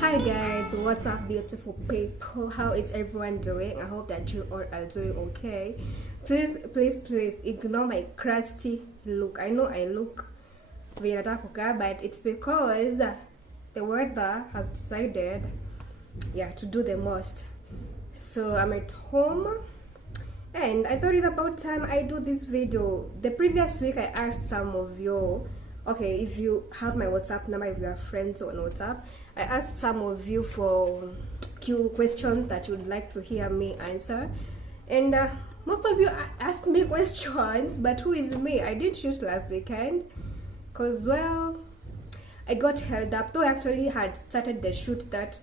Hi guys, what's up beautiful people? How is everyone doing? I hope that you all are doing okay. Please ignore my crusty look. I know I look very atakuka, but it's because the weather has decided to do the most. So I'm at home and I thought it's about time I do this video. The previous week I asked some of you, okay, if you have my WhatsApp number, if you are friends on WhatsApp, I asked some of you for questions that you'd like to hear me answer, and most of you asked me questions, but who is me? I didn't shoot last weekend because, well, I got held up. Though I actually had started the shoot that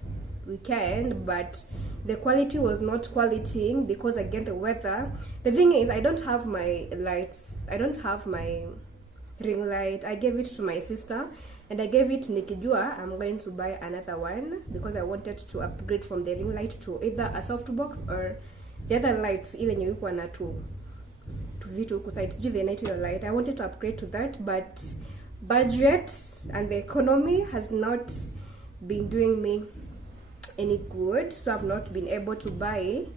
weekend, but the quality was not qualitying because, again, the weather. The thing is, I don't have my lights, I don't have my ring light. I gave it to my sister and I gave it nikijua I'm going to buy another one because I wanted to upgrade from the ring light to either a softbox or the other lights ile nyeuko na tu vitu kuside give night your light. I wanted to upgrade to that, but budget and the economy has not been doing me any good, so I've not been able to buy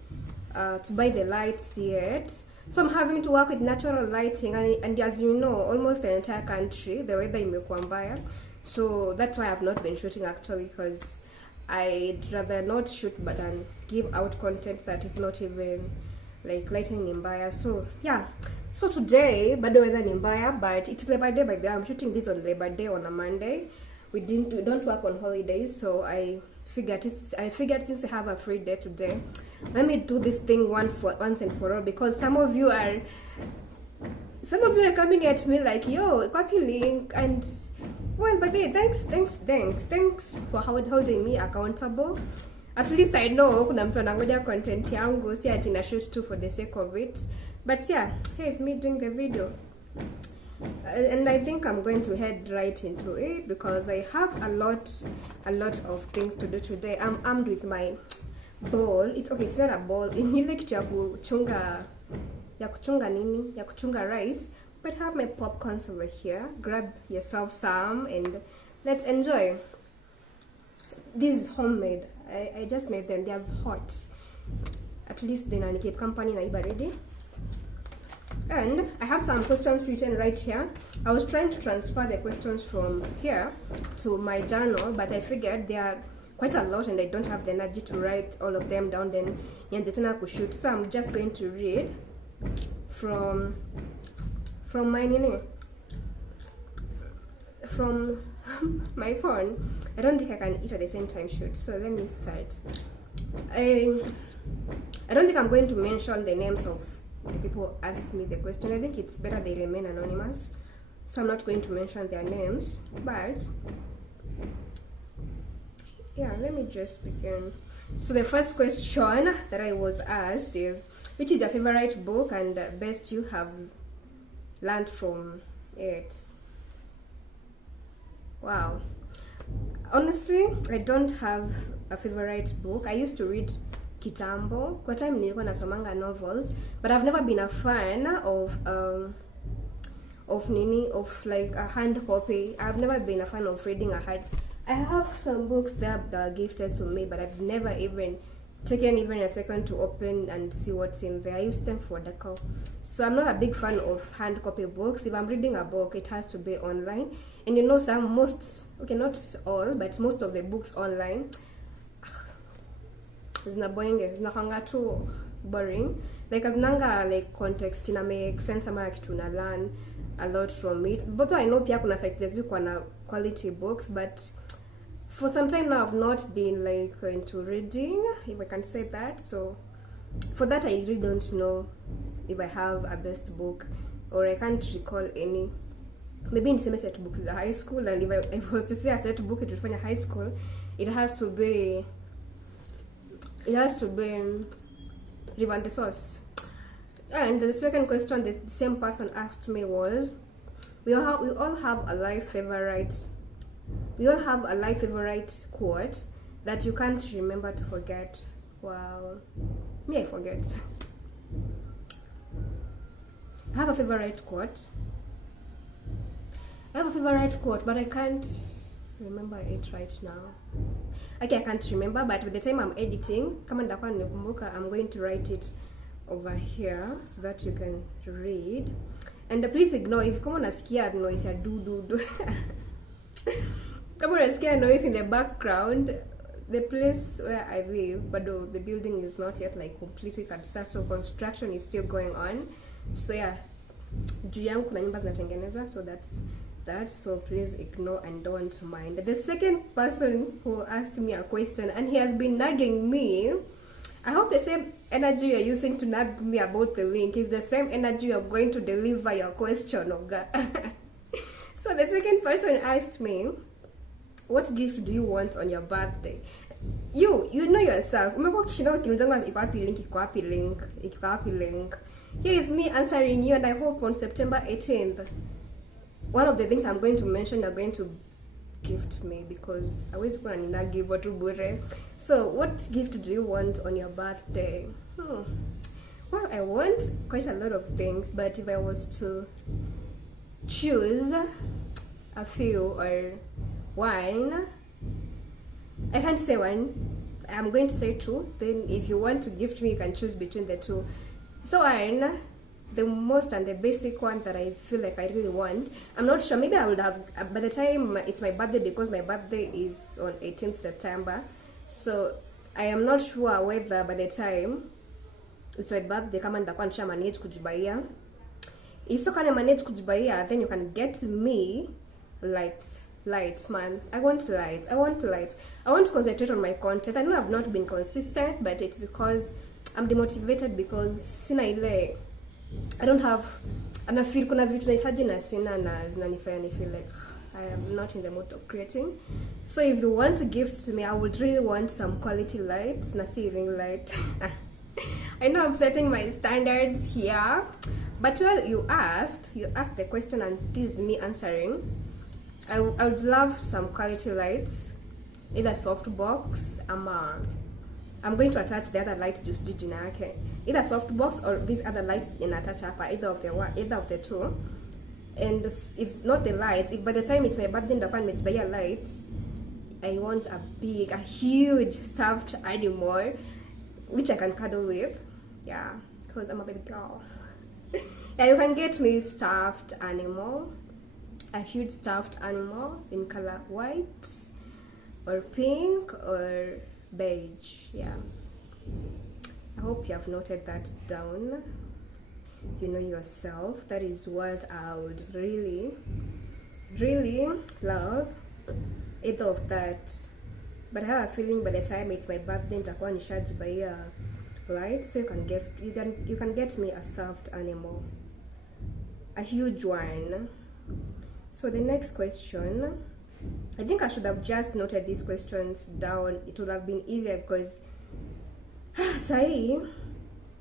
the lights yet. So I'm having to work with natural lighting, and as you know, almost the entire country, the weather imekuwa mbaya. So that's why I've not been shooting actually, because I'd rather not shoot but than give out content that is not even like lighting ni mbaya. So yeah, so today bado weather ni mbaya, but it's Labor Day by the way. I'm shooting this on Labor Day on a Monday. We don't work on holidays, so I figured since I have a free day today, let me do this thing once and for all, because some of you are coming at me like, yo, copy link, and well, but hey, thanks for holding me accountable. At least I know kuna mtu anangoja content yangu, si ati na shoot too for the sake of it. But yeah, here's me doing the video. And I think I'm going to head right into it because I have a lot of things to do today. I'm armed with my bowl. It's okay, it's not a bowl. In ile kitu ya kuchunga rice, but have my popcorns over here. Grab yourself some and let's enjoy. This is homemade. I just made them. They are hot. At least they na keep company na iba ready. And I have some questions written right here. I was trying to transfer the questions from here to my journal, but I figured there are quite a lot and I don't have the energy to write all of them down, then yanzetena kushoot. So I'm just going to read from my phone. I don't think I can eat at the same time shoot, so let me start. I don't think I'm going to mention the names of the people asked me the question. I think it's better they remain anonymous, so I'm not going to mention their names. But yeah, let me just begin. So the first question that I was asked is, which is your favorite book and best you have learned from it? Wow, honestly, I don't have a favorite book. I used to read kitambo kwa time nilikuwa nasomanga novels, but I've never been a fan of like a hand copy. I've never been a fan of reading a hard. I have some books that are gifted to me, but I've never even taken even a second to open and see what's in there. I use them for decor. So I'm not a big fan of hand copy books. If I'm reading a book, it has to be online. And you know, not all, but most of the books online zinakwanga too boring, like azinanga like context ina make sense ama kitu na learn a lot from it. But I know pia kuna sites ziko na quality books, but for some time now I've not been like into reading, if I can say that. So for that I really don't know if I have a best book, or I can't recall any. Maybe in same set books is a high school, and if I was to say a set book it would find a high school, it has to be Rivan the Sauce. And the second question the same person asked me was, we all have a life favorite quote that you can't remember to forget. Wow, me, I forget. I have a favorite quote, but I can't remember it right now. Okay, I can't remember, but by the time I'm editing, kama ndakuwa nimekumbuka, I'm going to write it over here so that you can read. And please ignore if kama unasikia noise ya do. Kama unasikia noise in the background, the place where I live, but the building is not yet like completely kabisa, so construction is still going on. So yeah, juu yangu kuna nyumba zinatengenezwa, so that's that. So please ignore and don't mind. The second person who asked me a question, and he has been nagging me. I hope the same energy you're using to nag me about the link is the same energy you're going to deliver your question of that. So the second person asked me, what gift do you want on your birthday? You know yourself. Remember link. Here is me answering you, and I hope on September 18th, one of the things I'm going to mention, you're going to gift me, because I always want to give what to bure. So what gift do you want on your birthday? Well, I want quite a lot of things, but if I was to choose a few or one, I can't say one. I'm going to say two. Then if you want to gift me, you can choose between the two. So one, the most and the basic one that I feel like I really want, I'm not sure, maybe I would have, by the time it's my birthday, because my birthday is on 18th September, so I am not sure whether by the time it's my birthday kama nitakuwa nisha manage kujibaia. If so can I manage kujibaia, then you can get me lights, man. I want lights. I want to concentrate on my content. I know I've not been consistent, but it's because I'm demotivated, because sina ile, I don't have, and I feel kuna vitu nahitaji na sina na zinanifanya ni feel like I am not in the mood of creating. So if you want to gift to me, I would really want some quality lights, na si ring light. I know I'm setting my standards here, but well, you asked the question, and this is me answering. I would love some quality lights, either softbox, I'm going to attach the other light just jijinake. Either softbox or these other lights in attach up, either of the two. And if not the lights, if by the time it's my birthday ndakuwa buy lights, I want a huge stuffed animal which I can cuddle with. Yeah, because I'm a baby girl. Yeah, you can get me stuffed animal, a huge stuffed animal in color white or pink or beige. Yeah, I hope you have noted that down. You know yourself, that is what I would really love, either of that. But I have a feeling by the time it's my birthday nitakuwa nishajibaia lights, so you can get me a stuffed animal, a huge one. So the next question, I think I should have just noted these questions down. It would have been easier, because sahi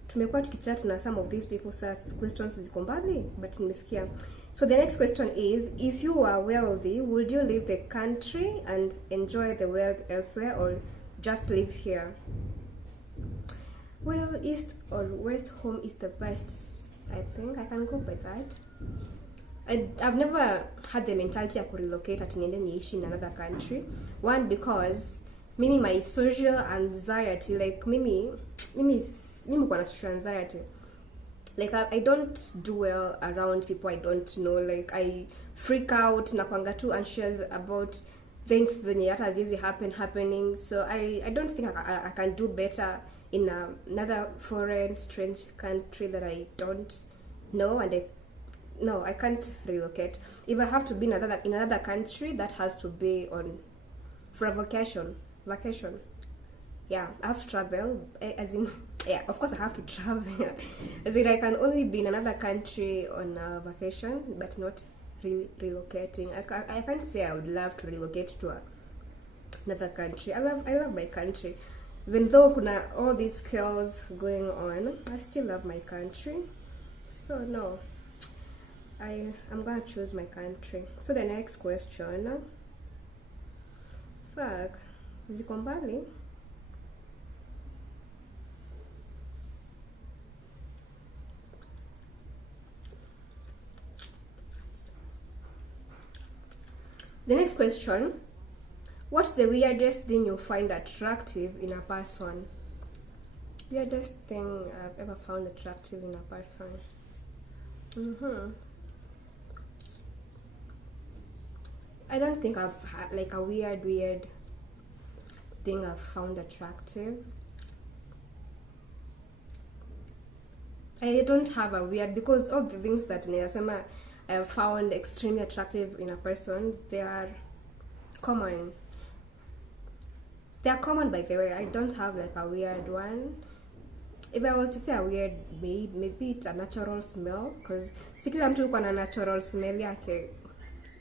tumekuwa tukichat na some of these people, questions ziko mbali, but nimefikia. So the next question is, if you were wealthy, would you leave the country and enjoy the wealth elsewhere, or just live here? Well, east or west, home is the best. I think I can go by that. I've never had the mentality ya relocate at niende niishi in another country. One, because mimi my social anxiety, like mimi kwa na social anxiety. Like I don't do well around people I don't know. Like I freak out, nakwanga too anxious about things zenye hata haziwezi happening. So I don't think I can do better in another foreign, strange country that I don't know, and I can't relocate. If I have to be in another country, that has to be for a vacation. Yeah, I have to travel, as in, yeah, of course I have to travel. As in, I can only be in another country on a vacation, but not relocating. I can't say I would love to relocate to another country. I love my country. Even though kuna all these chaos going on, I still love my country. So no, I'm gonna choose my country. So the next question, fuck, ziko mbali. The next question, What's the weirdest thing you find attractive in a person? Weirdest thing I've ever found attractive in a person. I don't think I've had like a weird thing I've found attractive. I don't have a weird, because all the things that I have found extremely attractive in a person, they are common. They are common, by the way. I don't have like a weird one. If I was to say a weird, maybe it's a natural smell, because si kila mtu yuko na natural smell yake,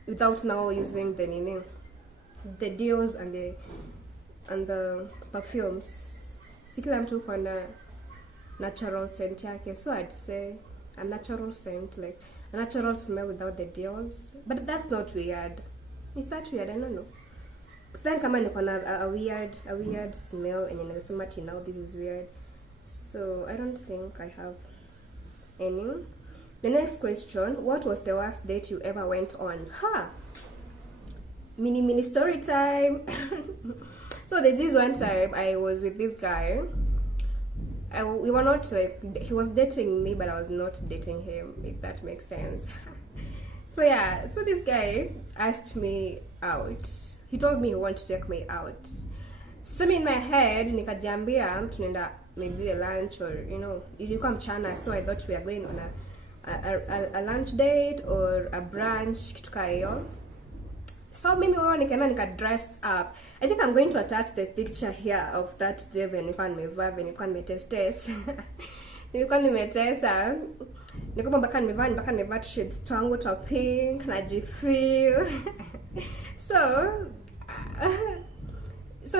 without now using the deos and the perfumes. Si kila mtu yuko na natural scent yake, so I'd say a natural scent, like a natural smell without the deos. But that's not weird. Is that weird? I don't know. Then kama niko na a weird smell and nasema now this is weird. So I don't think I have any. The next question, what was the worst date you ever went on? Mini story time. So there's this one time I was with this guy. We were not like, he was dating me, but I was not dating him, if that makes sense. So yeah, so this guy asked me out. He told me he wanted to take me out. So me in my head, nikajambia tunaenda maybe a lunch, or ilikuwa mchana, so I thought we are going on a lunch date or a brunch, kitu kama hiyo. So mimi nikaenda nika dress up. I think I'm going to attach the picture here of that day when nilikuwa nimetest. Nilikuwa nimetesa. Nilikuwa mpaka nimevaa shades tangu ta pink na jifeel. So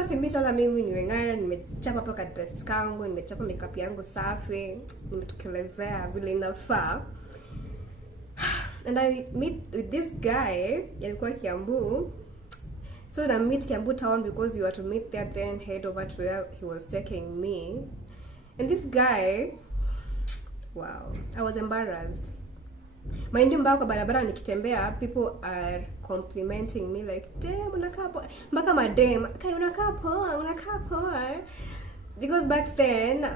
simbi sasa mimi nimeng'ara, nimechapa paka dress kangu, nimechapa makeup yangu safi, nimetokelezea vile inafaa. And I meet with this guy, yalikuwa Kiambu. So I meet Kiambu town because we were to meet there, then head over to where he was taking me. And this guy, wow, I was embarrassed. Mind you, mbaka barabara nikitembea, people are complimenting me like, damn, unakaa poa. Mbaka madam, kai unakaa poa. Because back then,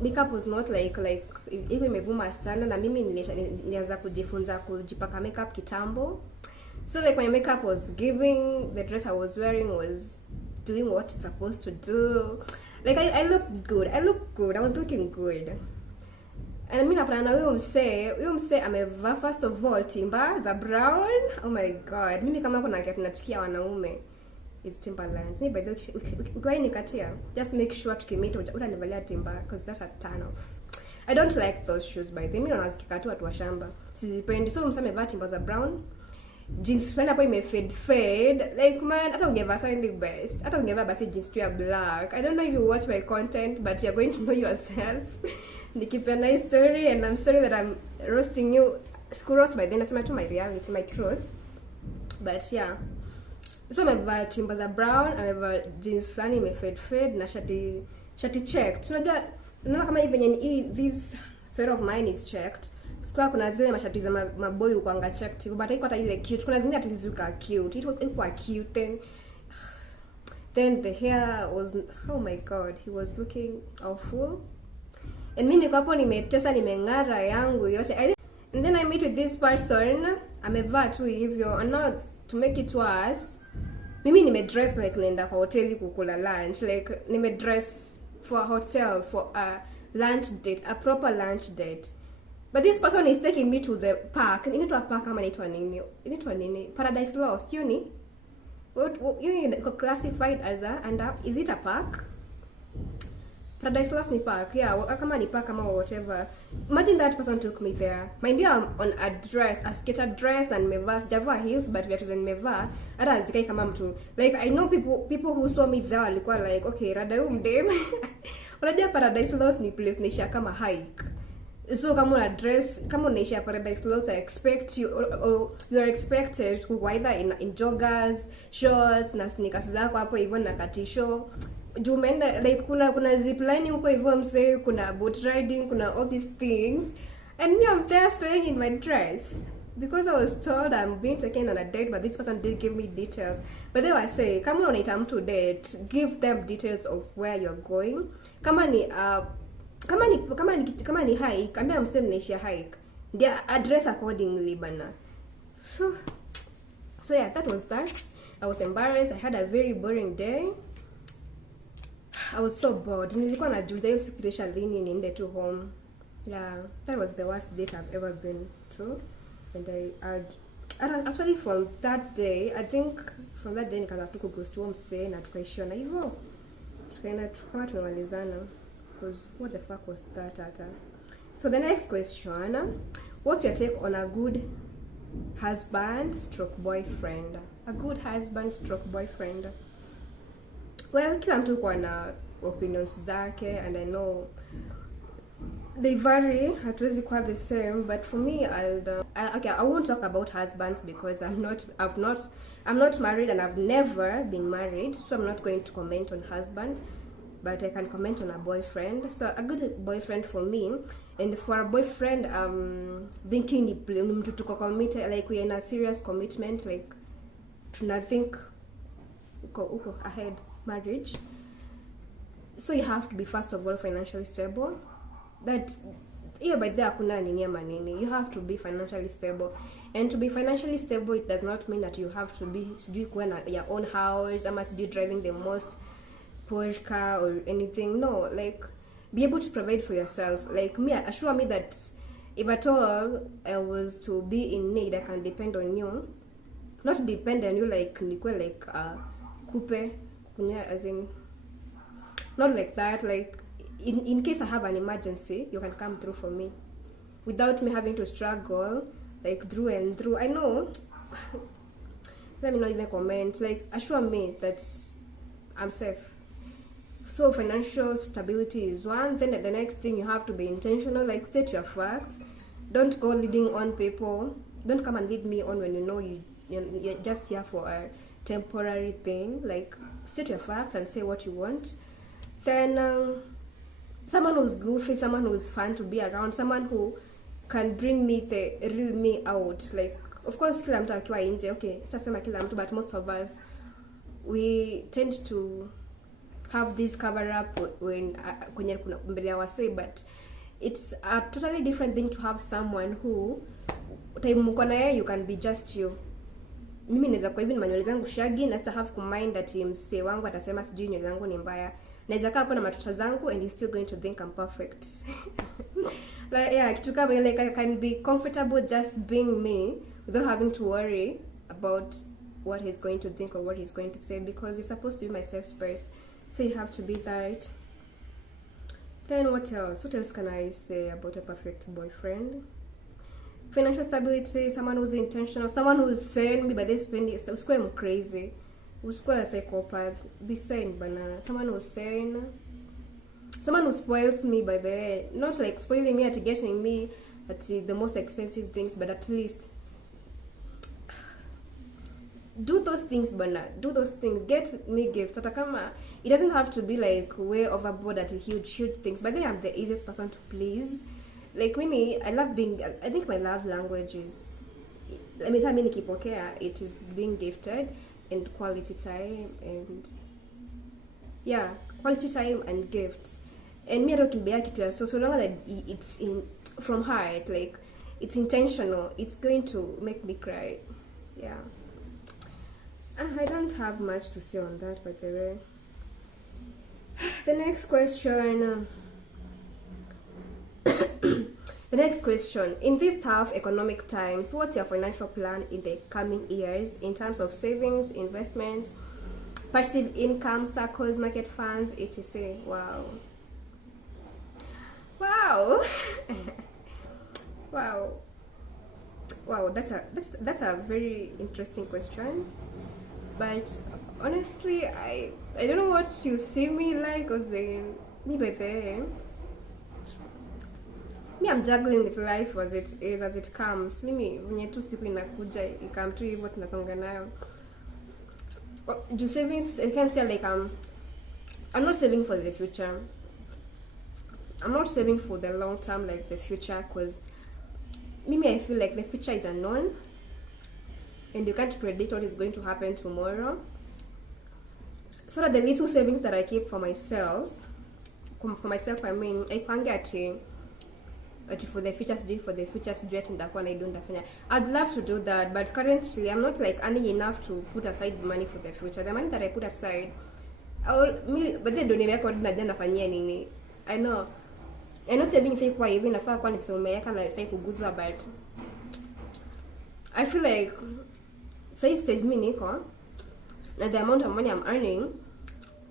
makeup was not like iko imevuma sana, na mimi nilianza kujifunza kujipaka makeup kitambo. So like my makeup was giving, the dress I was wearing was doing what it's supposed to do. Like I looked good. I was looking good. And mimi napana na huyo mse amevaa first of all timba za brown. Oh my god. Mimi kama kuna kiatu nachukia wanaume, it's Timberland. By the way, ukiwahi nikatia, just make sure tukimita utanivalia timba, because that's a turn off. I don't like those shoes, by the way. Mimi nasikika tu watu wa shamba. Sizipendi. So msa amevaa timba za brown. Jeans flana hapo fade. Like man, hata ungevaa something best. Hata ungevaa basi jeans tu ya black. I don't know if you watch my content, but you're going to know yourself. Nikipenda hii story, and I'm sorry that I'm roasting you. School roast by then, nasema tu my reality, my truth. But yeah. So amevaa timba za brown, amevaa jeans flani fade na shati checked. Unaona kama even this sort of mine is checked. Sikuwa kuna zile mashati za maboy ukwanga checked, but haikuwa hata ile cute. Kuna zingine atilizuka cute. Ilikuwa cute. Then the hair was, oh my god, he was looking awful. And mimi niko hapo nimetesa, nimeng'ara yangu yote. And then I meet with this person, amevaa tu hivyo. And now to make it worse, mimi nimedress like naenda kwa hoteli kukula lunch. Like nimedress for a hotel for a lunch date, a proper lunch date. But this person is taking me to the park. Inaitwa park kama inaitwa nini? Paradise Lost, yuni? What classified as is it a park? Paradise Lost ni park, yeah, kama ni park kama whatever. Imagine that person took me there. Mind you, I'm on a dress, a skater dress, and sijavaa heels, but viatu zenye nimevaa hata zikai kama mtu. Like I know people who saw me there walikuwa like, okay, rada huyu mdem. Unajua Paradise Lost ni place naisha kama hike. So kama una dress, kama unaisha Paradise Lost, I expect you or you are expected to go either in joggers, shorts na sneakers zako hapo hivyo na katisho. Jumenda like kuna zip lining huko hivyo kuna boat riding, kuna all these things, and me I'm there staying in my dress. because I was told I'm being taken on a date, but this person didn't give me details. But then I say, kama unaita mtu date, give them details of where you're going. Kama ni hike, ambia msee mnaishia hike, their address accordingly bana. So yeah, that was that. I was embarrassed. I had a very boring day. I was so bored. Nilikuwa najiuliza hiyo siku kisha lini niende tu home. Yeah, that was the worst date I've ever been to. And actually from that day, I think from that day nikaanza tu kughost huo msee na tukaishiana hivyo. Tukaenda kama tumemalizana. Because what the fuck was that ata? So the next question, what's your take on a good husband stroke boyfriend? A good husband stroke boyfriend. Well, kila mtu kwa na opinions zake, and I know they vary, hatuwezi kuwa the same, but for me I won't talk about husbands because I'm not married and I've never been married, so I'm not going to comment on husband, but I can comment on a boyfriend. So a good boyfriend for me, and for a boyfriend, thinking mtu tuko committed, like we're in a serious commitment, like tuna think uko ahead marriage. So you have to be, first of all, financially stable. But yeah, but there hakuna nini manini. You have to be financially stable, and to be financially stable, it does not mean that you have to be your own house, or must be driving the most Porsche car or anything. No, like be able to provide for yourself. Like me, assure me that if at all I was to be in need, I can depend on you. Not depend on you like coupe, as in, not like that. Like in case I have an emergency, you can come through for me without me having to struggle like through and through. I know. Let me not even comment. Like assure me that I'm safe. So financial stability is one. Then the next thing, you have to be intentional. Like state your facts. Don't go leading on people. Don't come and lead me on when you know you're just here for a temporary thing. Like state your facts and say what you want. Then someone who's goofy, someone who's fun to be around, someone who can bring me the real me out. Like of course kila mtu akiwa nje, okay, sitasema kila mtu, but most of us, we tend to have this cover up when kwenye kuna mbele ya wase, but it's a totally different thing to have someone who time mko na yeye you can be just you. Mimi naweza kwa hivi manywele zangu shaggy na sita have to mind that msee wangu atasema sijui nywele zangu ni mbaya. Naweza kaa hapo na matuta zangu and he's still going to think I'm perfect. Like yeah, kitu kama like I can be comfortable just being me without having to worry about what he's going to think or what he's going to say, because he's supposed to be my safe space. So you have to be that. Then what else? What else can I say about a perfect boyfriend? Financial stability, someone who's intentional, someone who's sane. By this spending, I'm crazy. Usikue a psychopath. Be sane, bana. Someone who's sane. Someone who spoils me, by the way. Not like spoiling me at getting me at the most expensive things, but at least do those things, bana. Do those things. Get me gifts. Atakama, it doesn't have to be like way overboard at huge things. But then I'm the easiest person to please. Like me, I think my love language is, let me tell me nikipokea, it is being gifted and quality time, and yeah, quality time and gifts. And me I don't be so long as it's in from heart, like it's intentional, it's going to make me cry. Yeah. I don't have much to say on that, by the way. The next question. The next question. In these tough economic times, what's your financial plan in the coming years in terms of savings, investment, passive income, circles, market funds, etc.? Wow. Wow. Wow, that's a very interesting question. But honestly, I don't know what you see me like, or saying me by then. Me, I'm juggling with life as it is, as it comes. Mimi venye tu siku inakuja ikam tu hivyo tunasonga nayo. Do savings, I can say like I'm not saving for the future. I'm not saving for the long term, like the future, because maybe I feel like the future is unknown and you can't predict what is going to happen tomorrow. So that the little savings that I keep for myself, I mean, I can't get for the future ati ndakuwa naido ndafanya. I'd love to do that, but currently I'm not like earning enough to put aside money for the future. The money that I put aside, but they don't even record na jana nafanyia nini. I know saving fake kwa hivi nafaa kwa nipesa umeweka na fake kuguzwa, but I feel like say stage me niko na the amount of money I'm earning,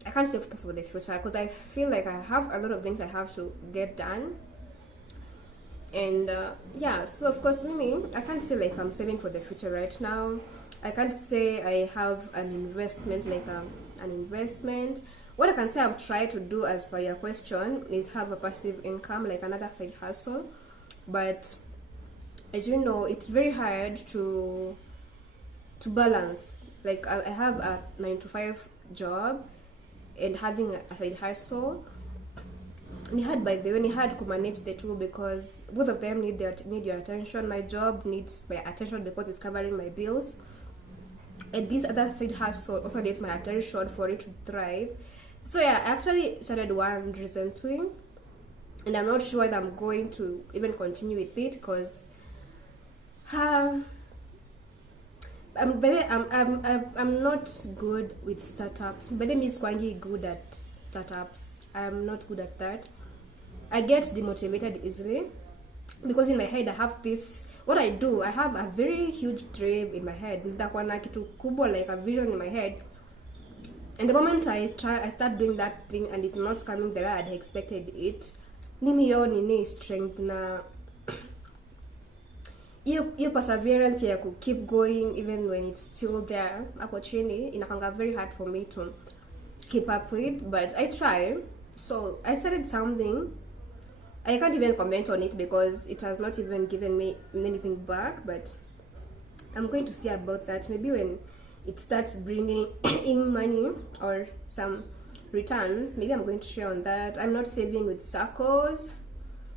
I can't save for the future because I feel like I have a lot of things I have to get done. And yeah, so of course I can't say like I'm saving for the future right now. I can't say I have an investment, like an investment. What I can say I've tried to do, as per your question, is have a passive income, like another side hustle. But as you know, it's very hard to balance. Like I have a 9-to-5 job and having a side hustle. And it had, by the way, it had to manage the two because both of them need your attention. My job needs my attention because it's covering my bills, and this other side hustle also needs my attention for it to thrive. So yeah, I actually started one recently, and I'm not sure whether I'm going to even continue with it because I'm not good with startups. But then Miss Kwangi good at startups. I'm not good at that. I get demotivated easily because in my head I have this. What I do, I have a very huge dream in my head. Nitakuwa kitu kubwa, like a vision in my head. And the moment I start doing that thing and it's not coming the way I'd expected it, nimi yo nini strength na your perseverance ya ku keep going even when it's still there. Hapo chini inakanga very hard for me to keep up with, but I try. So I started something. I can't even comment on it because it has not even given me anything back, but I'm going to see about that. Maybe when it starts bringing in money or some returns, maybe I'm going to share on that. I'm not saving with circles.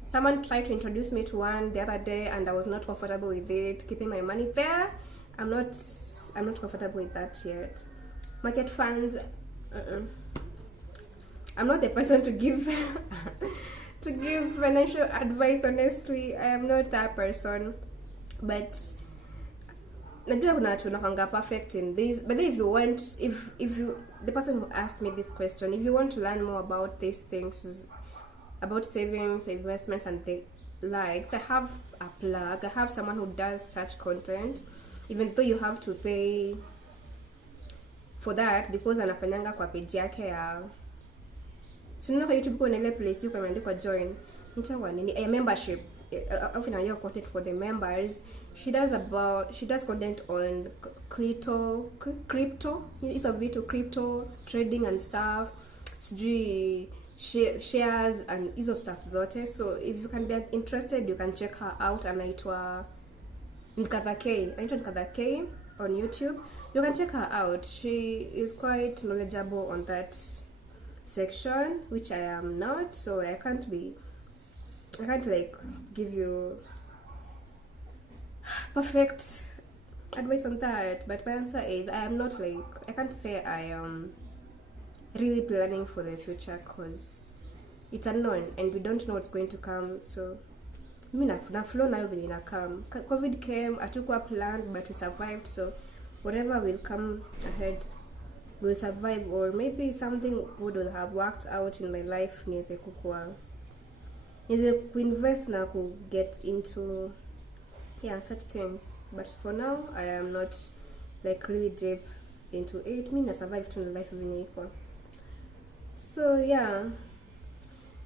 Someone tried to introduce me to one the other day and I was not comfortable with it, keeping my money there. I'm not comfortable with that yet. Market funds, I'm not the person to give to give financial advice. Honestly, I am not that person. But najua kuna watu wanakuanga perfect in this. But if you want, if you, the person who asked me this question, if you want to learn more about these things, about savings, investment, and the likes, I have a plug. I have someone who does such content, even though you have to pay for that because anafanyanga kwa page yake ya. So you know YouTube kuna ile place you can kwa join. Nitawa nini a membership. Often I have content for the members. She does content on crypto. It's a bit of crypto trading and stuff. Sijui shares and hizo stuff zote. So if you can be interested, you can check her out. Anaitwa Nkatha K on YouTube. You can check her out. She is quite knowledgeable on that section, which I am not, so I can't like give you perfect advice on that. But my answer is I am not like, I can't say I am really planning for the future because it's unknown and we don't know what's going to come. So mimi na flow nayo vile ina come. COVID came, hatukuwa planned but we survived, so whatever will come ahead will survive, or maybe something good will have worked out in my life. Niweze kuinvest na ku get into such things. But for now I am not like really deep into it. Mimi na survive to life venye iko. So yeah,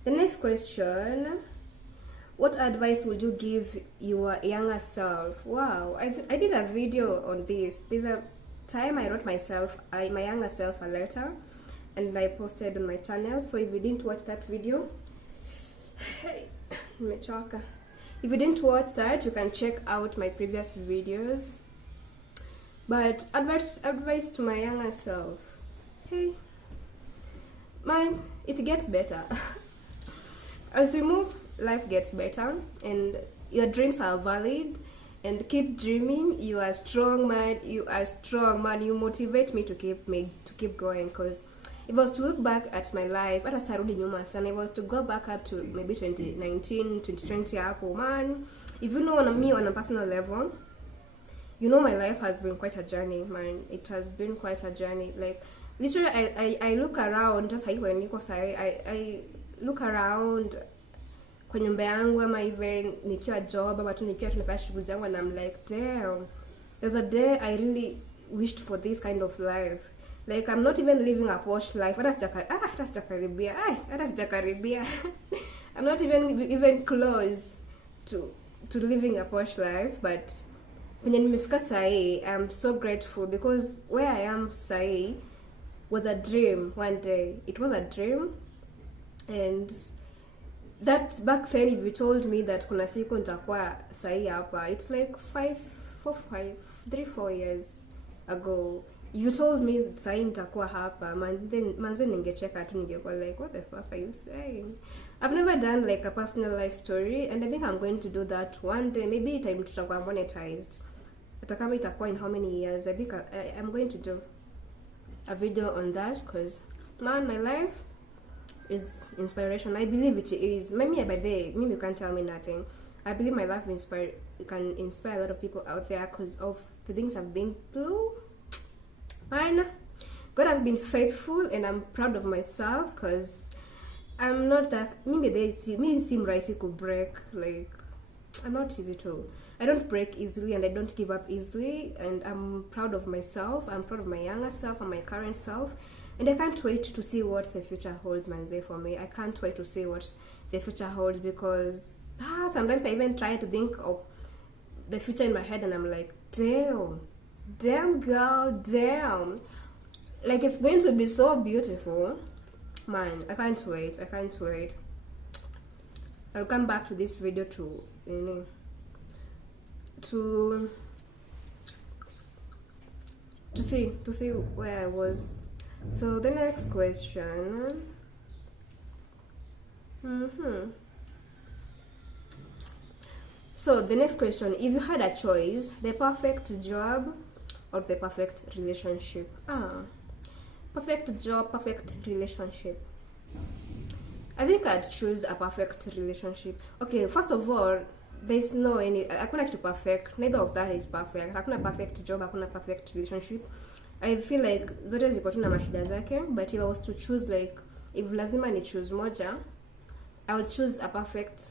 the next question, what advice would you give your younger self? Wow, I did a video on this. There's a time I wrote my younger self a letter and I posted on my channel. So if you didn't watch that video, if you didn't watch that, you can check out my previous videos. But advice to my younger self, hey man, it gets better. As we move, life gets better, and your dreams are valid, and keep dreaming. You are strong, man. You are strong, man. You motivate me to keep going. Because if I was to look back at my life, hata starudi nyuma sana, if I was to go back up to maybe 2019, 2020 hapo, man, if you know on a personal level, you know my life has been quite a journey, man. It has been quite a journey. Like, literally, I look around, just like when I look around kwa nyumba yangu, ama even nikiwa job, ama tu nikiwa tunafanya shughuli zangu, and I'm like, damn, there's a day I really wished for this kind of life. Like, I'm not even living a posh life. Hata sijakaribia. I'm not even close to living a posh life, but when nimefika sahi, I'm so grateful, because where I am sahi was a dream one day. It was a dream, and that back then, if you told me that kuna siku nitakuwa sahi hapa, it's like 3-4 years ago. If you told me sahi nitakuwa hapa, manze ningecheka tu, ningekuwa like, what the fuck are you saying? I've never done like a personal life story, and I think I'm going to do that one day. Maybe time tutakuwa monetized. Atakama itakuwa in how many years? I think I'm going to do a video on that, because man, my life is inspiration. I believe it is. Maybe by day, maybe you can't tell me nothing. I believe my life can inspire a lot of people out there because of the things I've been through. Man, God has been faithful, and I'm proud of myself, because I'm not that. Maybe they see me seem raisi could break. Like, I'm not easy to. I don't break easily, and I don't give up easily, and I'm proud of myself. I'm proud of my younger self and my current self, and I can't wait to see what the future holds, manze, for me. I can't wait to see what the future holds, because sometimes I even try to think of the future in my head, and I'm like, damn girl, damn. Like, it's going to be so beautiful. Man, I can't wait. I'll come back to this video to, to see where I was. So the next question, so the next question, if you had a choice, the perfect job or the perfect relationship? Perfect job, perfect relationship. I think I'd choose a perfect relationship. Okay, first of all, there's no any, hakuna kitu perfect. Neither of that is perfect. Hakuna perfect job, hakuna perfect relationship. I feel like zote ziko tu na mashida zake, but if I was to choose, like, if lazima ni choose moja, I would choose a perfect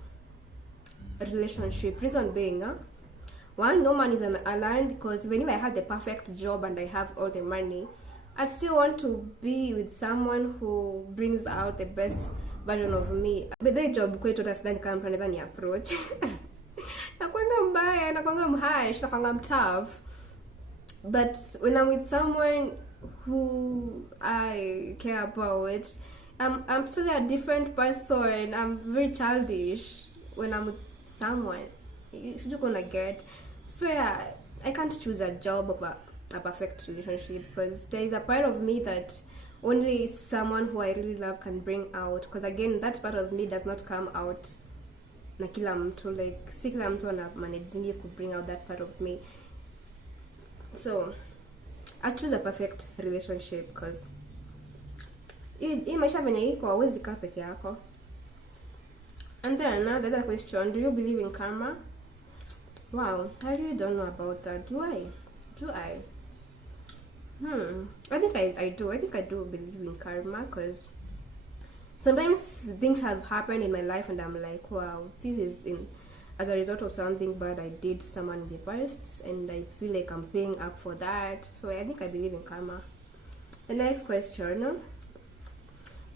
relationship. Reason being, one, no man is aligned, because even if I had the perfect job and I have all the money, I'd still want to be with someone who brings out the best version of me. But the job kwetu tasidani kama mtu anaweza ni approach. Nakwanga mbaya, nakwanga mhash, nakwanga tough. But when I'm with someone who I care about, I'm totally a different person. I'm very childish when I'm with someone. You're gonna get. So yeah, I can't choose a job of a perfect relationship, because there is a part of me that only someone who I really love can bring out. Because again, that part of me does not come out na kila mtu. Like, si kila mtu ana managing could bring out that part of me. So I choose a perfect relationship, because hii maisha venye iko hauwezi kaa peke yako. And then the other question, do you believe in karma? Wow, I really don't know about that. Do I? I think I do. I think I do believe in karma, because sometimes things have happened in my life and I'm like, wow, this is as a result of something bad I did someone in the past, and I feel like I'm paying up for that. So I think I believe in karma. The next question,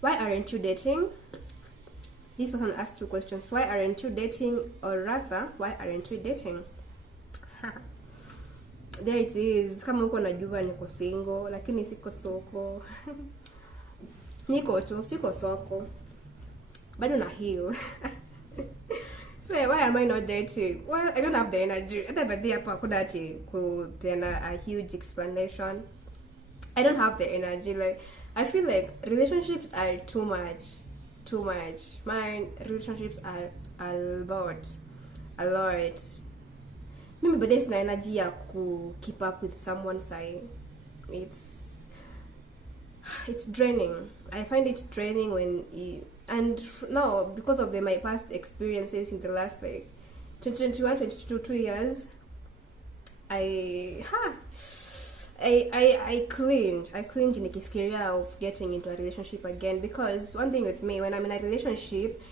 why aren't you dating? This person asked 2 questions. Why aren't you dating, or rather, why aren't you dating? There it is. Kama uko najua niko single, lakini siko soko. Niko tu, siko soko. Bado na heal. So why am I not dating? Well, I don't have the energy. Hata baadhi hapo hakuna ati kupeana a huge explanation. I don't have the energy. Like, I feel like relationships are too much. My relationships are a lot. a lot. Mimi bado sina energy ya ku keep up with someone say. It's draining. I find it draining when you, and now because of my past experiences in the last like 2021, 22 2 years, I cringe nikifikiria of getting into a relationship again, because one thing with me, when I'm in a relationship,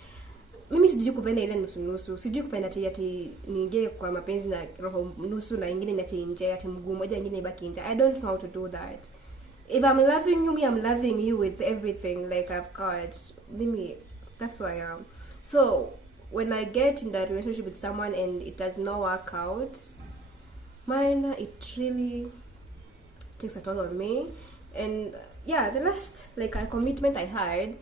mimi sijui kupenda ile nusu nusu, sijui kupenda ati niingie kwa mapenzi na roho nusu na ingine niache nje, ati mguu moja ingine ibaki nje. I don't know how to do that. If I'm loving you, I'm loving you with everything like I've got. Mimi, that's who I am. So when I get in that relationship with someone and it does not work out, man, it really takes a toll on me. And yeah, the last like a commitment I had,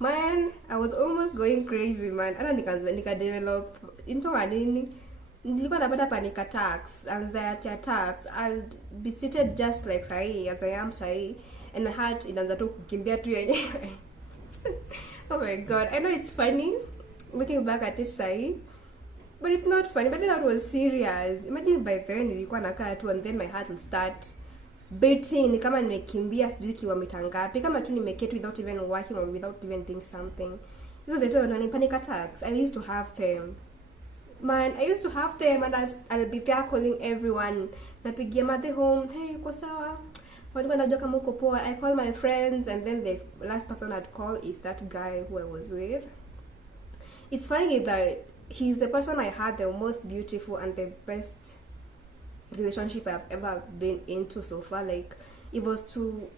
man, I was almost going crazy, man. Hata nika develop into nini, nilikuwa napata panic attacks, anxiety attacks. I'll be seated just like sahi, as I am sahi, and my heart inaanza tu kukimbia tu yenyewe. Oh my god, I know it's funny looking back at it sahi, but it's not funny. But then that was serious. Imagine by then nilikuwa nakaa tu and then my heart would start beating, ni kama nimekimbia sijui kilomita ngapi, kama tu nimeketi without even working or without even doing something. Hizo zetu wana panic attacks. I used to have them. Man, I used to have them, and I'll be there calling everyone. Napigia mother home, hey, uko sawa? Walikuwa najua kama uko poa. I call my friends, and then the last person I'd call is that guy who I was with. It's funny that he's the person I had the most beautiful and the best relationship I've ever been into so far. Like, it was to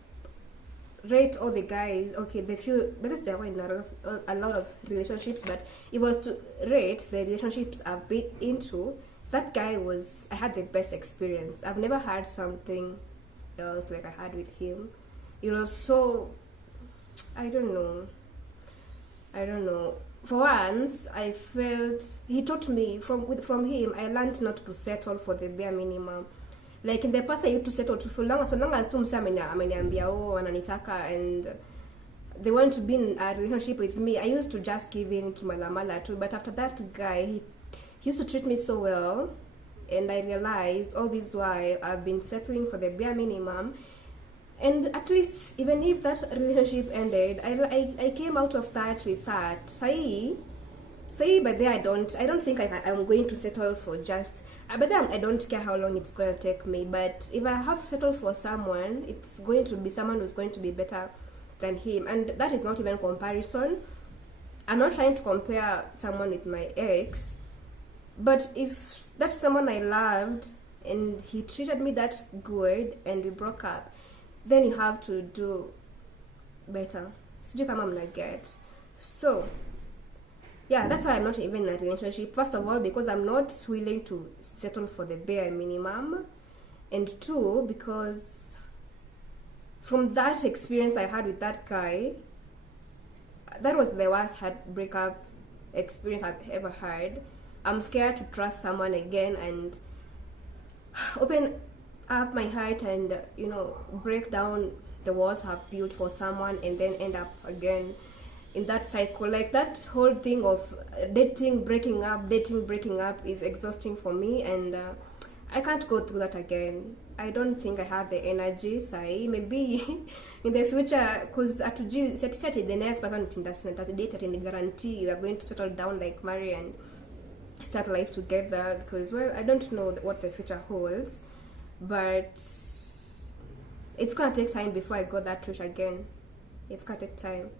rate all the guys, okay, the few, because there were a lot of relationships, but it was to rate the relationships I've been into. That guy was, I had the best experience. I've never had something else like I had with him. It was so, I don't know. For once, I felt, he taught me, from him, I learned not to settle for the bare minimum. Like in the past, I used to settle for long as tu msa ameniambia oh wananitaka and they want to be in a relationship with me. I used to just give in kimalamala too. But after that guy, he used to treat me so well, and I realized all this while I've been settling for the bare minimum. And at least, even if that relationship ended, I came out of that with that. Say, but then I don't think I'm going to settle for just. But then I don't care how long it's going to take me. But if I have to settle for someone, it's going to be someone who's going to be better than him. And that is not even comparison. I'm not trying to compare someone with my ex. But if that's someone I loved and he treated me that good and we broke up, then you have to do better. Sijui kama mna get. So yeah, that's why I'm not even in a relationship. First of all, because I'm not willing to settle for the bare minimum. And two, because from that experience I had with that guy, that was the worst breakup experience I've ever had. I'm scared to trust someone again and open up my heart and, break down the walls I've built for someone and then end up again in that cycle. Like that whole thing of dating, breaking up is exhausting for me, and I can't go through that again. I don't think I have the energy. Maybe in the future, because the next person at the date at any guarantee we are going to settle down, like marry and start life together, because I don't know what the future holds, but it's gonna take time before I go that route again. It's gonna take time.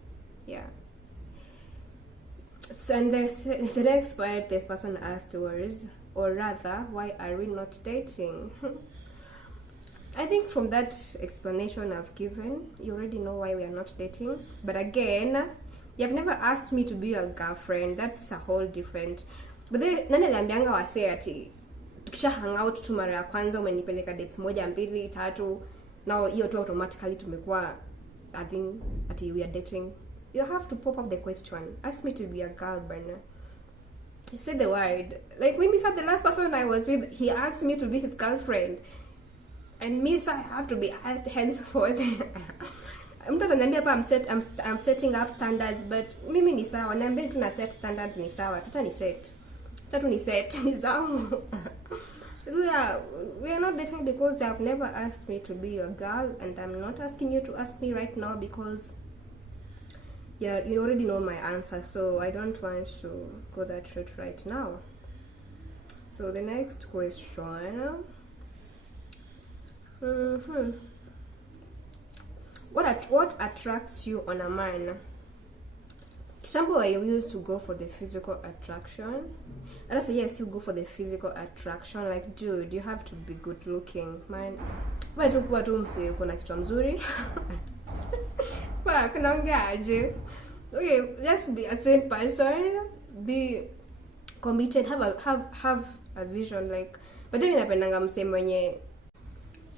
Yeah. So, and the next part this person asked was, or rather, why are we not dating? I think from that explanation I've given, you already know why we are not dating. But again, you've never asked me to be your girlfriend. That's a whole different. But then nani aliambianga wase ati tukisha hang out tu mara ya kwanza umenipeleka dates moja mbili tatu, now hiyo tu automatically tumekuwa, I think ati we are dating. You have to pop up the question. Ask me to be a girl, Berna. Say the word. Like maybe the last person I was with, he asked me to be his girlfriend, and me, so I have to be asked henceforth. I'm not I'm setting up standards, but mimi ni sawa. Naambia tuna set standards ni sawa. Tuta ni set. tatu ni set ni zangu. We are not dating because you have never asked me to be your girl, and I'm not asking you to ask me right now because yeah, you already know my answer, so I don't want to go that route right now. So the next question. What attracts you on a man? Example, I used to go for the physical attraction. And I say, yeah, I still go for the physical attraction. Like, dude, you have to be good looking, man. Why tu kuwa tu mse uko na kichwa mzuri? Fuck, naongeaje? Okay, just be a sane person. Be committed. Have a vision. Like, but then napendanga mse mwenye,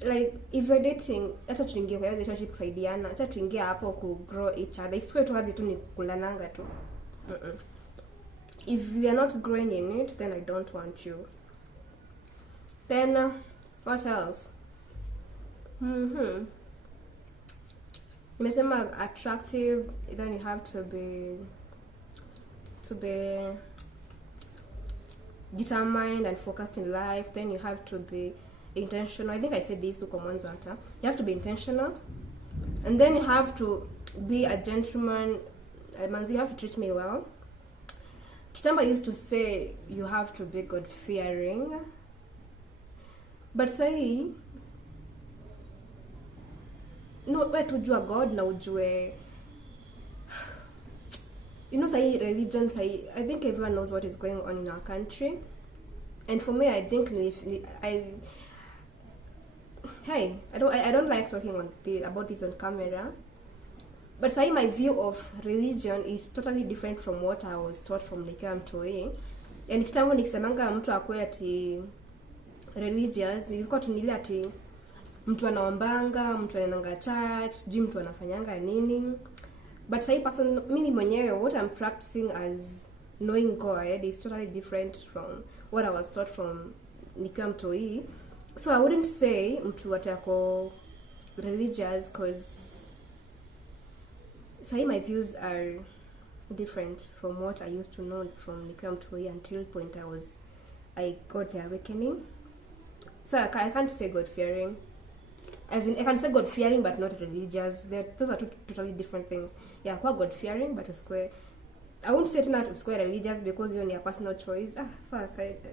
like, if you're dating, hata tuingie kwa relationship kusaidiana, hata tuingie hapo ku grow each other. Isiwe tu hazi tu ni kulananga tu. If we are not growing in it, then I don't want you. Then what else? Nimesema attractive, then you have to be determined and focused in life. Then you have to be intentional. I think I said this to mwanzo hata. You have to be intentional, and then you have to be a gentleman. Manzi, you have to treat me well. Kitamba used to say you have to be God fearing, but say no, where to jua God na ujue, you know, say religion, say, I think everyone knows what is going on in our country, and for me, I think I don't like talking about this on camera, but say my view of religion is totally different from what I was taught from nikiwa mtoi. And kitambo nikisemanga mtu akwe ati religious, ilikuwa tunile ati mtu anaombanga, mtu anaenda church, juu mtu anafanyanga nini. But say person, mimi mwenyewe, what I'm practicing as knowing God is totally different from what I was taught from nikiwa mtoi. So I wouldn't say mtu atako religious, because say my views are different from what I used to know from nikiwa mtoi until point I got the awakening. So I can't say God fearing. As in, I can say God fearing but not religious. Those are two totally different things. Yeah, quite God fearing but a square. I won't say not square religious because you're your personal choice.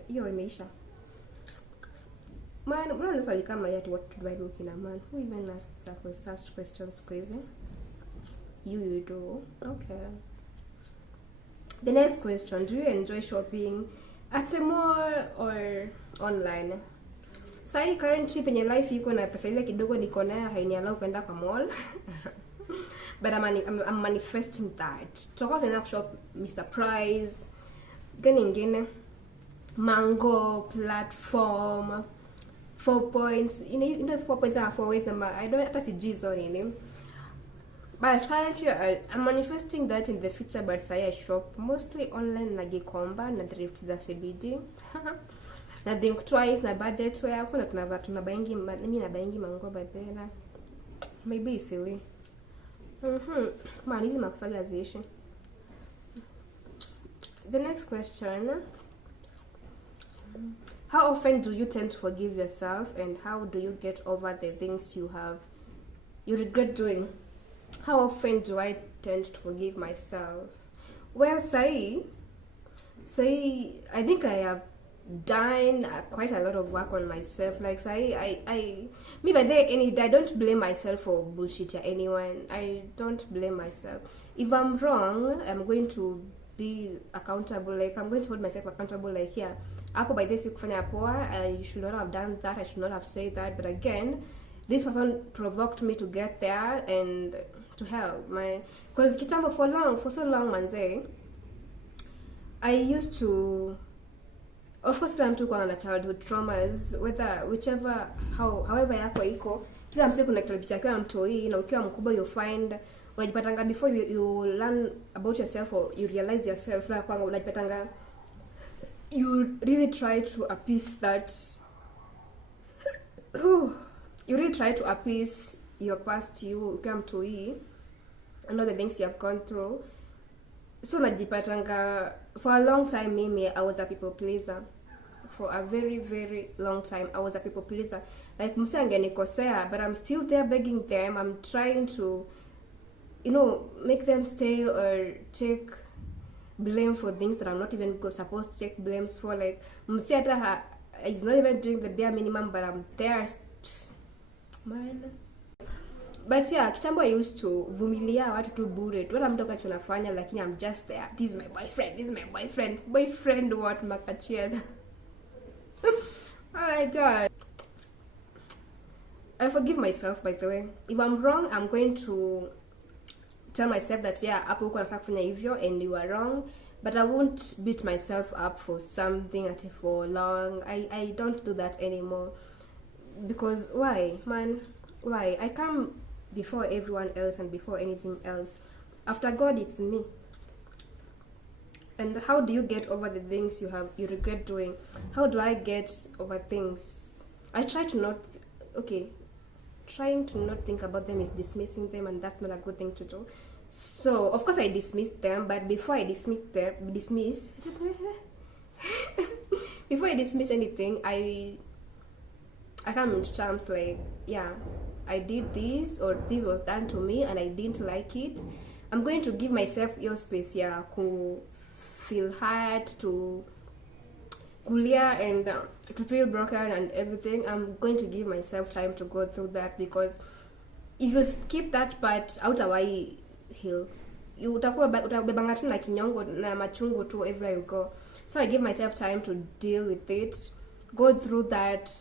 You're imeisha. Man, not necessarily come yet. What do I look in a man? Who even asks for such questions? Crazy. You do. Okay. The next question: do you enjoy shopping at the mall or online? Sai currently penye life iko na pesa ile kidogo niko nayo hainiallow kwenda kwa mall. But I'm manifesting that. Toka tena shop Mr. Price. Gani ingine? Mango platform. 4 points. You know 4 points are 4 ways. I don't hata sijui hizo nini. But currently I'm manifesting that in the future, but say I shop mostly online na Gikomba na thrift za CBD. Na think twice na budget where hapo na tunabaingi mimi na baingi mango by then. Maybe it's silly. Man, hizi makusaga ziishi. The next question. How often do you tend to forgive yourself, and how do you get over the things you regret doing? How often do I tend to forgive myself? Well, say I think I have done quite a lot of work on myself. Like say me by the any day, I don't blame myself for bullshit or anyone. I don't blame myself. If I'm wrong, I'm going to be accountable. Like I'm going to hold myself accountable. Like yeah, hapo by this kufanya poa, I should not have done that. I should not have said that. But again, this person provoked me to get there and to help my, because kitambo for so long manze, I used to, of course I'm too on childhood traumas, however yako iko, kila mse kuna kitu cha mtoi na ukiwa mkubwa you find unajipatanga before you learn about yourself or you realize yourself na kwanga unajipatanga you really try to appease that you really try to appease your past you ukiwa mtoi and all the things you have gone through, So najipatanga for a long time, mimi I was a people pleaser. For a very very long time I was a people pleaser. Like mse angenikosea, but I'm still there begging them. I'm trying to, you know, make them stay or take blame for things that I'm not even supposed to take blames for. Like mse hata is not even doing the bare minimum, but I'm there, man. But yeah, kitambo I used to vumilia watu tu bure tu, wala mtu kwa tunafanya, lakini I'm just there. This is my boyfriend, this is my boyfriend. Boyfriend what, makachia. Oh my god. I forgive myself, by the way. If I'm wrong, I'm going to tell myself that yeah, hapo uko nafaa kufanya hivyo and you are wrong. But I won't beat myself up for something at for long. I don't do that anymore. Because why, man? Why? I come before everyone else and before anything else. After God, it's me. And how do you get over the things you regret doing? How do I get over things? I try to not, okay, trying to not think about them is dismissing them, and that's not a good thing to do. So of course I dismissed them, but before I dismiss before I dismiss anything, I come into terms like, yeah, I did this, or this was done to me and I didn't like it. I'm going to give myself your space, yeah, to feel hurt, to clear, and to feel broken and everything. I'm going to give myself time to go through that, because if you skip that part, hautawai heal. Utabebanga tu na kinyongo na machungu tu everywhere you go. So I give myself time to deal with it, go through that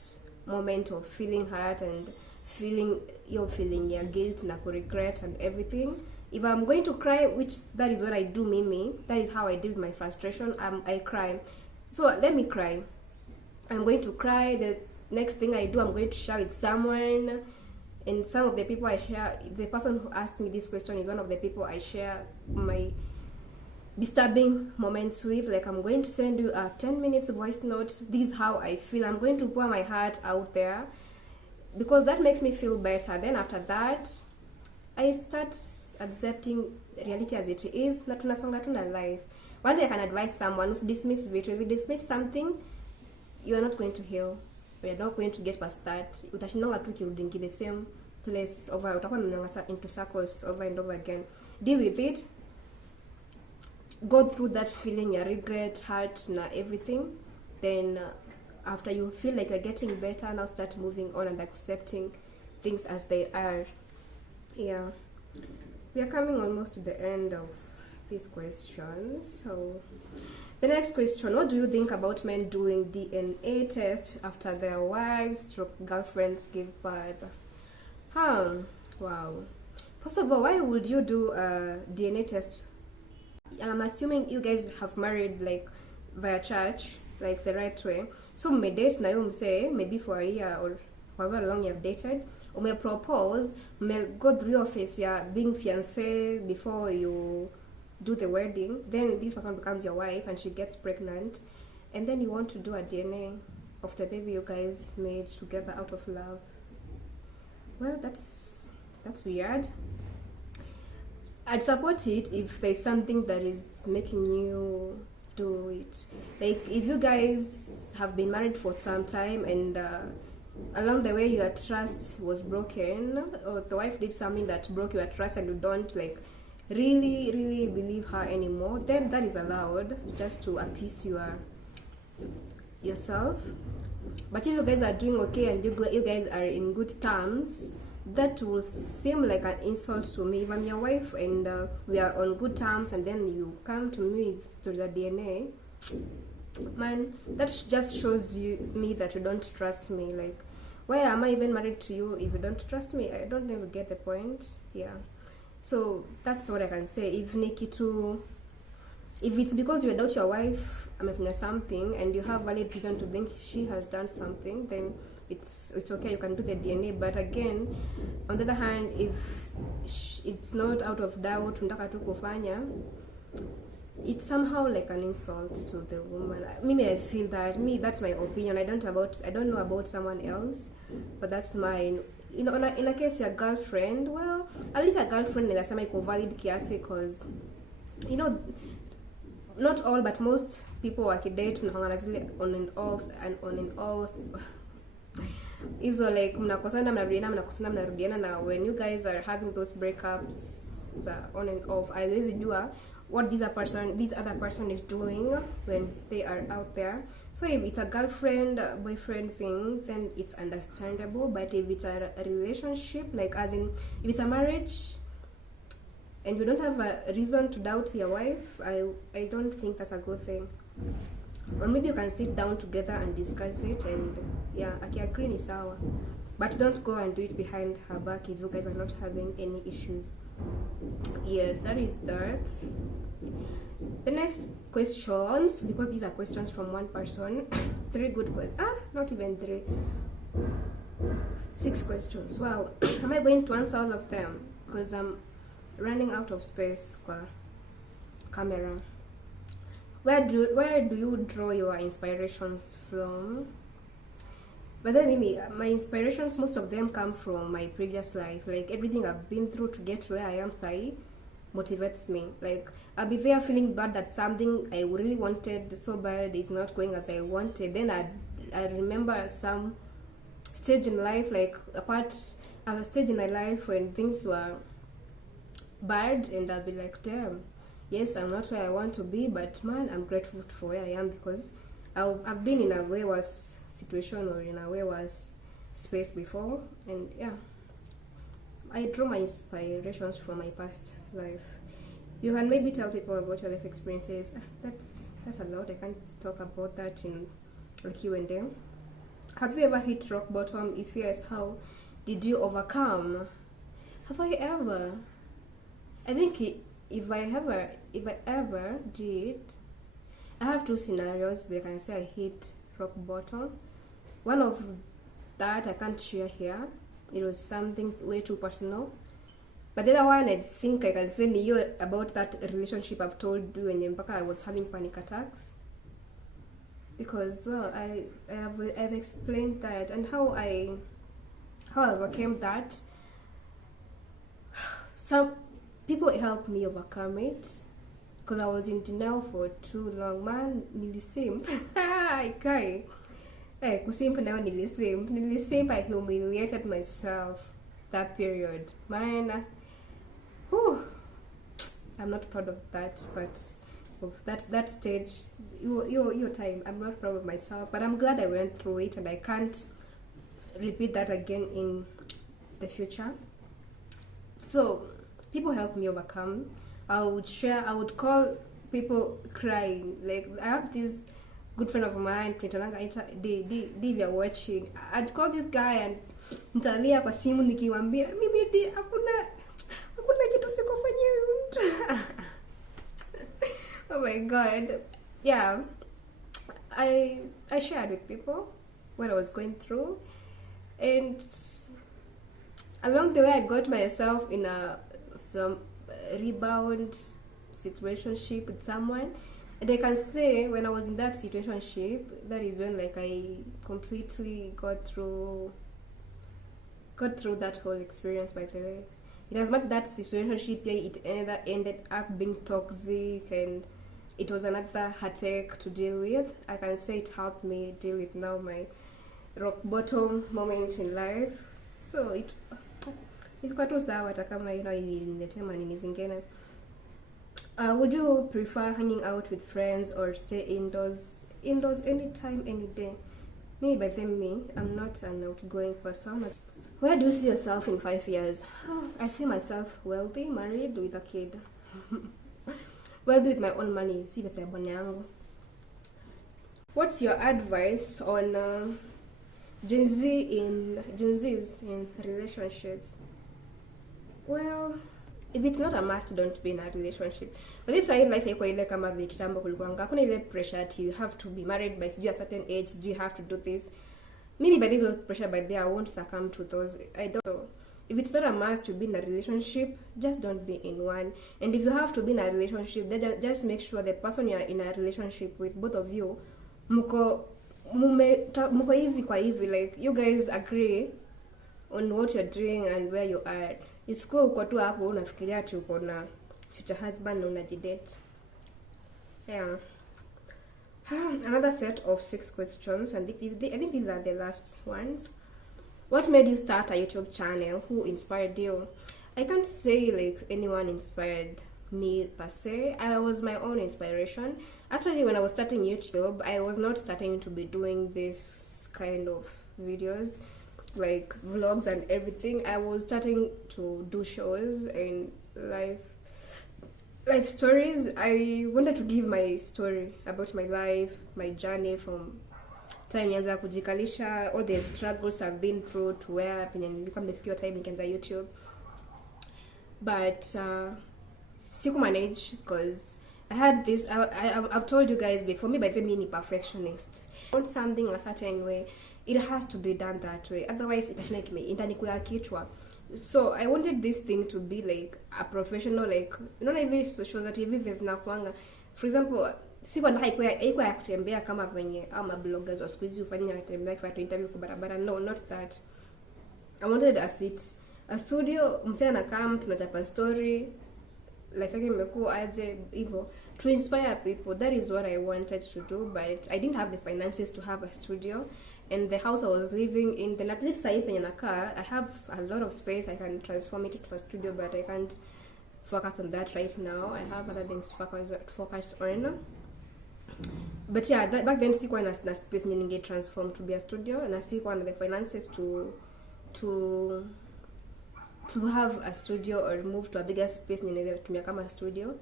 moment of feeling hurt and feeling your guilt na regret and everything. If I'm going to cry, which that is what I do, Mimi, that is how I deal with my frustration, I cry. So let me cry. I'm going to cry. The next thing I do, I'm going to share with someone. And some of the people I share, the person who asked me this question is one of the people I share my disturbing moments with. Like, I'm going to send you a 10 minutes voice note. This is how I feel. I'm going to pour my heart out there, because that makes me feel better. Then after that, I start accepting reality as it is. Na tunasonga tu na life. One thing I can advise someone who's dismissed it, if you dismiss something, you are not going to heal. We are not going to get past that. Utashindanga tu kirudingi the same place over, utakuwa unangasa into circles over and over again. Deal with it. Go through that feeling, your regret, hurt, na everything. Then after you feel like you're getting better, now start moving on and accepting things as they are. Yeah. We are coming almost to the end of these questions. So the next question: what do you think about men doing DNA tests after their wives or girlfriends give birth? Wow. First of all, why would you do a DNA test? I'm assuming you guys have married like via church, like the right way. So may date na you say maybe for a year or however long you've dated, or may propose, may go through your phase, yeah, being fiancé before you do the wedding. Then this person becomes your wife and she gets pregnant, and then you want to do a DNA of the baby you guys made together out of love. Well, that's weird. I'd support it if there's something that is making you do it. Like, if you guys have been married for some time and along the way your trust was broken, or the wife did something that broke your trust and you don't like really believe her anymore, then that is allowed, just to appease yourself. But if you guys are doing okay and you guys are in good terms, that will seem like an insult to me. If I'm your wife and we are on good terms, and then you come to me to the DNA, man, that just shows me that you don't trust me. Like, why am I even married to you if you don't trust me? I don't ever get the point. Yeah. So that's what I can say. If it's because you doubt your wife, something, and you have valid reason to think she has done something, then it's okay, you can do the DNA. But again, on the other hand, if it's not out of doubt, it's somehow like an insult to the woman. Maybe I feel that, that's my opinion. I don't know about someone else, but that's mine. You know, in a case your girlfriend, well, at least a girlfriend is valid kiasi, because you know, not all but most people wakidate mnahongana zile on and offs and on and offs hizo, like mnakosana mnarudiana, na when you guys are having those breakups on and off, I always jua what this other person is doing when they are out there. So if it's a girlfriend boyfriend thing, then it's understandable. But if it's a relationship, like as in if it's a marriage and you don't have a reason to doubt your wife, I don't think that's a good thing. Or maybe you can sit down together and discuss it, and yeah, akiagree ni sawa, but don't go and do it behind her back if you guys are not having any issues. Yes, that is that. The next questions, because these are questions from one person, 3 good questions, not even 3, 6 questions. Wow. Am I going to answer all of them? Because I'm running out of space kwa camera. Where do you draw your inspirations from? But then my inspirations, most of them come from my previous life. Like everything I've been through to get to where I am today motivates me. Like I'll be there feeling bad that something I really wanted so bad is not going as I wanted. Then I remember some stage in life, like a stage in my life when things were bad, and I'll be like, damn, yes, I'm not where I want to be, but man, I'm grateful for where I am, because I've been in a way worse situation or in a way worse space before. And yeah, I draw my inspirations from my past life. You can maybe tell people about your life experiences. That's a lot. I can't talk about that in a Q&A. Have you ever hit rock bottom? If yes, how did you overcome? Have I ever? I think if I ever did, I have 2 scenarios. They can say I hit rock bottom. One of that I can't share here. It was something way too personal. But the other one, I think I can say you about that relationship I've told you when I was having panic attacks. Because well, I've explained that and how I overcame that. Some people helped me overcome it, because I was in denial for too long. Man, nilisimp. I kusimp now nilisimp. I humiliated myself that period. Man, I'm not proud of that, but of that stage, your time, I'm not proud of myself, but I'm glad I went through it, and I can't repeat that again in the future. So people helped me overcome. I would call people crying. Like I have this good friend of mine, Dave, you're watching. I'd call this guy and nitalia kwa simu nikiwaambia mimi hakuna kitu sikufanyia. Oh my god. Yeah. I shared with people what I was going through, and along the way I got myself in some rebound situationship with someone, and I can say when I was in that situationship, that is when like I completely got through that whole experience. By the way, it has not that situationship, it ended up being toxic, and it was another heartache to deal with. I can say it helped me deal with now my rock bottom moment in life. So it ilikuwa tu sawa hata kama iliniletea manini zingine. Would you prefer hanging out with friends or stay indoors anytime, any day? Me, I'm not an outgoing person. Where do you see yourself in 5 years? I see myself wealthy, married, with a kid. Wealthy with my own money. See the bwana yangu. What's your advice on Gen Z's in relationships? Well, if it's not a must, don't be in a relationship. But this side life iko ile kama vile kitambo kulikuwa hakuna ile pressure that you have to be married by a certain age, do you have to do this. Maybe by this pressure, but I won't succumb to those. I don't know. If it's not a must to be in a relationship, just don't be in one. And if you have to be in a relationship, then just make sure the person you're in a relationship with, both of you, muko hivi kwa hivi, like you guys agree on what you're doing and where you are. It's cool uko tu hapo unafikiria ati uko na future husband na unajidate. Yeah. Another set of 6 questions, and I think these are the last ones. What made you start a YouTube channel? Who inspired you? I can't say like anyone inspired me per se. I was my own inspiration. Actually, when I was starting YouTube, I was not starting to be doing this kind of videos like vlogs and everything. I was starting to do shows and live stories. I wanted to give my story about my life, my journey from time nianza kujikalisha, all the struggles I've been through to where penye nilikuwa nimefikia time nikianza YouTube. But siku manage because I had this. I've told you guys before, me by the mini perfectionist. I want something a certain way, it has to be done that way. Otherwise, itanikuya kichwa. So I wanted this thing to be like a professional, like not even social that hivi vizna kwanga. For example, si kwa haikuwa ya kutembea kama venye ama bloggers wa squeeze ufanya kutembea kwa interview kwa barabara. No, not that. I wanted a studio, msee anakam tunachapa story like imekuwa aje hivyo to inspire people. That is what I wanted to do, but I didn't have the finances to have a studio. And the house I was living in, then at least I have a lot of space. I can transform it into a studio, but I can't focus on that right now. I have other things to focus on. But yeah, back then sikuwa na space ninge transform to be a studio, na sikuwa na the finances to have a studio or move to a bigger space ninaweza tumia kama studio.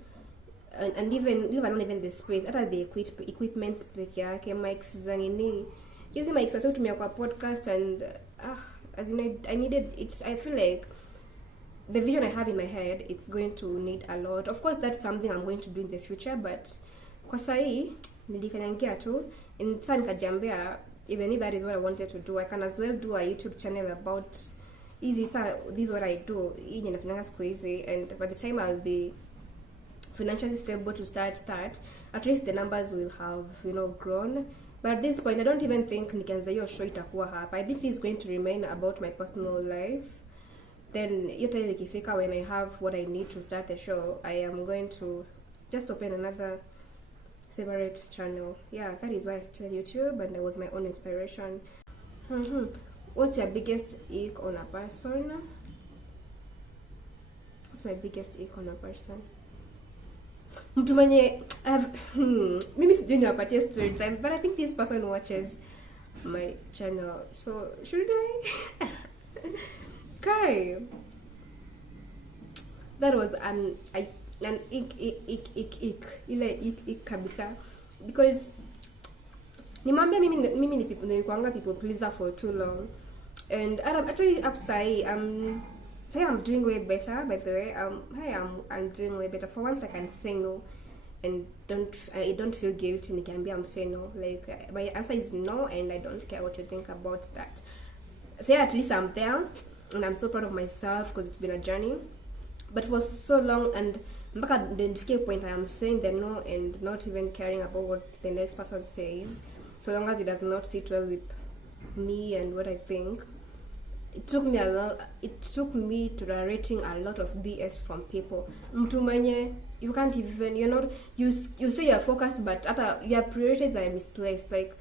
And even not even the space, hata the equipment peke yake, mics za nini. Easy mics was tumia kwa podcast, and as in I needed it. I feel like the vision I have in my head, it's going to need a lot. Of course, that's something I'm going to do in the future, but kwa sahi nilikanyangia tu in time nikajambia, even if that is what I wanted to do, I can as well do a YouTube channel about this is what I do. And by the time I'll be financially stable to start that, at least the numbers will have, grown. But at this point, I don't even think nikianza hiyo show itakuwa hapa. I think this is going to remain about my personal life. Then hiyo time ikifika, when I have what I need to start the show, I am going to just open another separate channel. Yeah, that is why I started YouTube, and that was my own inspiration. What's your biggest ick on a person? What's my biggest ick on a person? Mtu mwenye mimi sijui niwapatie story time, but I think this person watches my channel, so should I? Kai, that was an ick kabisa, because nimwambia mimi ni people pleaser for too long, and actually upside I'm doing way better. By the way, I'm doing way better. For once, I can say no, and I don't feel guilty. Nikiambia I'm saying no. Like my answer is no, and I don't care what you think about that. So at least I'm there, and I'm so proud of myself because it's been a journey. But for so long, and mpaka the point I am saying the no and not even caring about what the next person says, so long as it does not sit well with me and what I think. It took me tolerating a lot of BS from people. Mtu mwenye you can't even, you say you're focused, but your priorities are misplaced. Like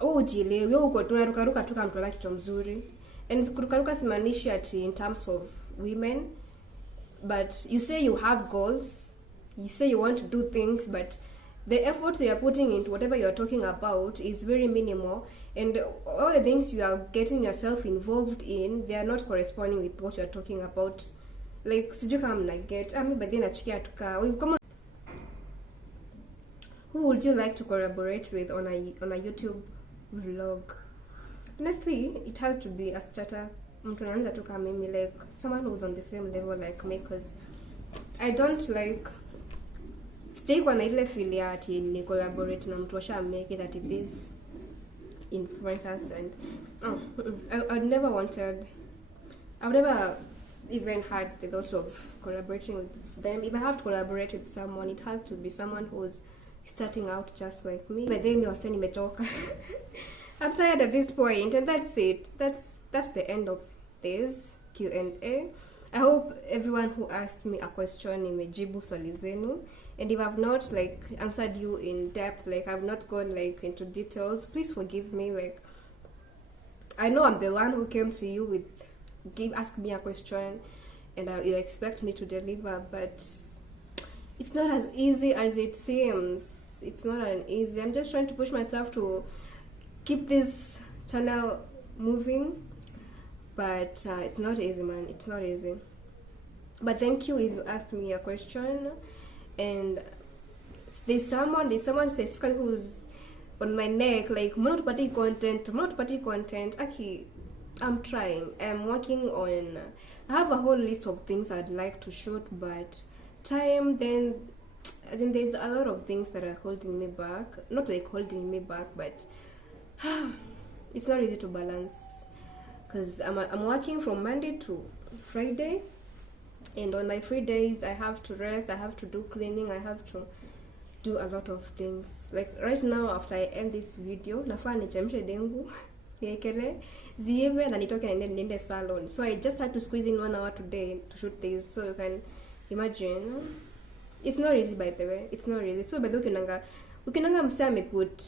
ujile wewe uko tunarukaruka tu kama mtu ana kitu mzuri, and kurukaruka simanishi ati in terms of women, but you say you have goals, you say you want to do things, but the effort you are putting into whatever you are talking about is very minimal, and all the things you are getting yourself involved in, they are not corresponding with what you are talking about. Like sijui kama mnaget but then achikia tuka who would you like to collaborate with on a YouTube vlog? Honestly, it has to be a starter. Mtu anaanza tu kama mimi, like someone who's on the same level like me, because I don't like stay kwa na ile feel ya ati ni collaborate na mtu washa make it at this influencers, and I would never even had the thought of collaborating with them. If I have to collaborate with someone, it has to be someone who's starting out just like me. But then you're saying nimetoka. I'm tired at this point, and that's it. That's the end of this Q&A. I hope everyone who asked me a question imejibu swali zenu, and if I've not like answered you in depth, like I've not gone like into details, please forgive me. Like I know I'm the one who came to you with ask me a question, and you expect me to deliver, but it's not as easy as it seems. It's not an easy. I'm just trying to push myself to keep this channel moving, but it's not easy, man. It's not easy. But thank you if you asked me a question, and there's someone specifically who's on my neck, like not party content. Aki, I'm trying. I'm working on. I have a whole list of things I'd like to shoot, but time then, as in there's a lot of things that are holding me back. Not like holding me back, but it's not easy to balance, because I'm working from Monday to Friday, and on my free days I have to rest, I have to do cleaning, I have to do a lot of things. Like right now, after I end this video, nafaa nichemshe dengu niekele ziive na nitoke niende salon, so I just had to squeeze in 1 hour today to shoot this. So you can imagine, it's not easy, by the way. It's not easy. So by the ukinanga msa ameput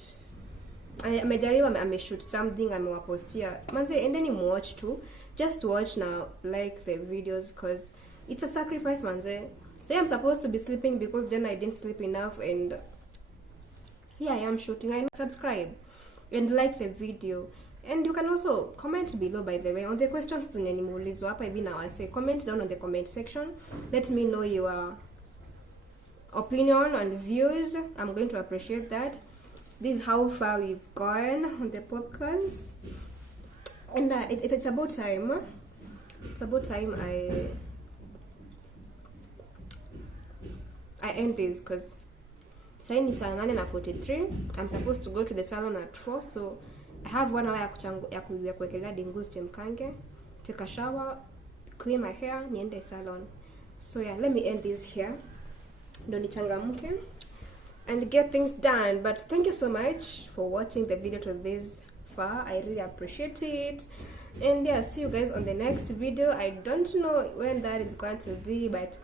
amejaribu ameshoot something amewapostia, manze endeni watch too. Just watch now, like the videos, because it's a sacrifice, manze. Say I'm supposed to be sleeping because then I didn't sleep enough, and here I am shooting. I subscribe and like the video, and you can also comment below, by the way, on the questions zenye nimeulizwa hapa hivi. Now I say comment down on the comment section. Let me know your opinion and views. I'm going to appreciate that. This is how far we've gone on the podcast, and it's about time. It's about time I end this, because saini saa 8:43. I'm supposed to go to the salon at 4, so I have 1 hour ya kuwekelea dengu zichemkange, take a shower, clean my hair, niende salon. So yeah, let me end this here, ndo nichangamke and get things done. But thank you so much for watching the video to this far. I really appreciate it, and yeah, see you guys on the next video. I don't know when that is going to be, but